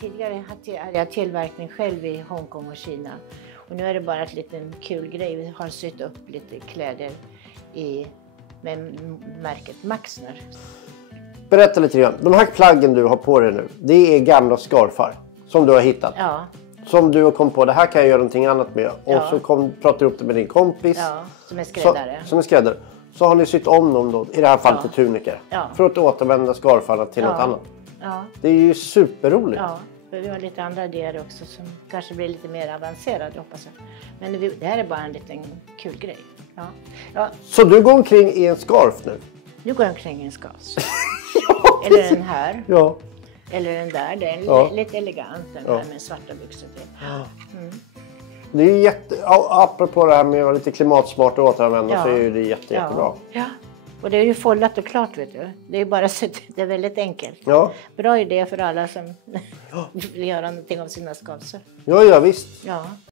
Tidigare hade jag tillverkning själv i Hongkong och Kina. Och nu är det bara en liten kul grej. Vi har sytt upp lite kläder med märket Maxner. Berätta lite grann. De här plaggen du har på dig nu, det är gamla scarfar som du har hittat. Ja. Som du har kommit på, det här kan jag göra någonting annat med. Och så pratar du upp det med din kompis. Ja, som är skräddare. Som är skräddare. Så har ni sytt om dem då, i det här fallet till tuniker. Ja. För att återvända scarfarna till något annat. Ja. Det är ju superroligt. Ja, för vi har lite andra idéer också som kanske blir lite mer avancerade, hoppas jag. Men det här är bara en liten kul grej. Ja. Ja. Så du går omkring i en scarf nu? Nu går jag omkring i en scarf. Ja, Eller den här. Ja. Eller den där. Den är lite elegant, den här med svarta byxor till. Mm. Det är ju apropå det här med att vara lite klimatsmart och återanvända så är ju det jättebra. Ja. Och det är ju follat och klart, vet du. Det är bara så det är väldigt enkelt. Ja. Bra idé för alla som vill göra någonting av sina skavsar. Ja, visst. Ja.